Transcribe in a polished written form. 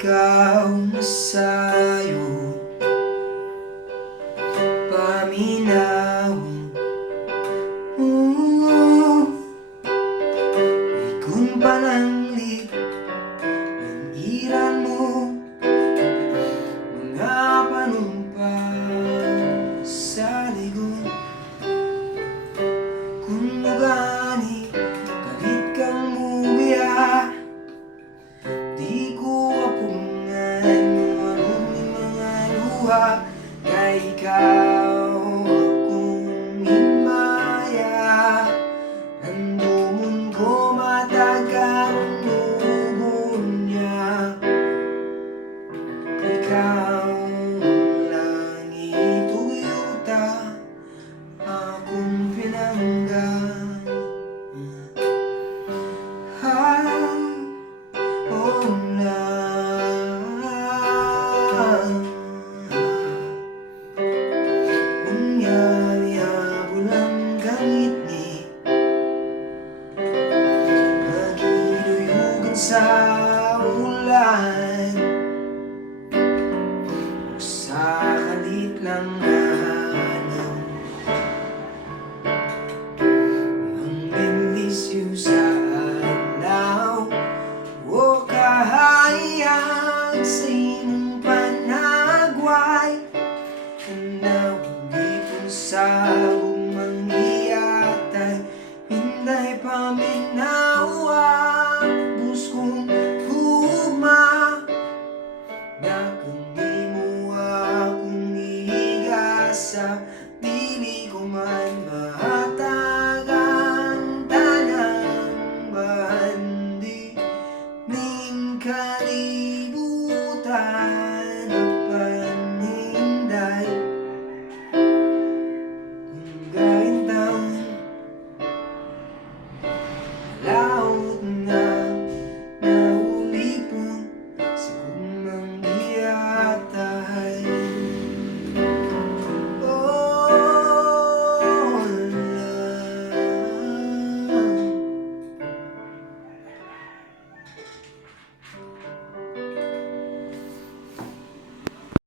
ikaw masayo, paminaw ikon pananglit ng iran mo, mga panumpa sa ligon. Kung gani kalit kang mumiya, di ko apungan maruming mga luha, kay ikaw akong himaya. Andumon ko matagang nugon niya, ikaw langit uyuta akong pinanggan. Oh,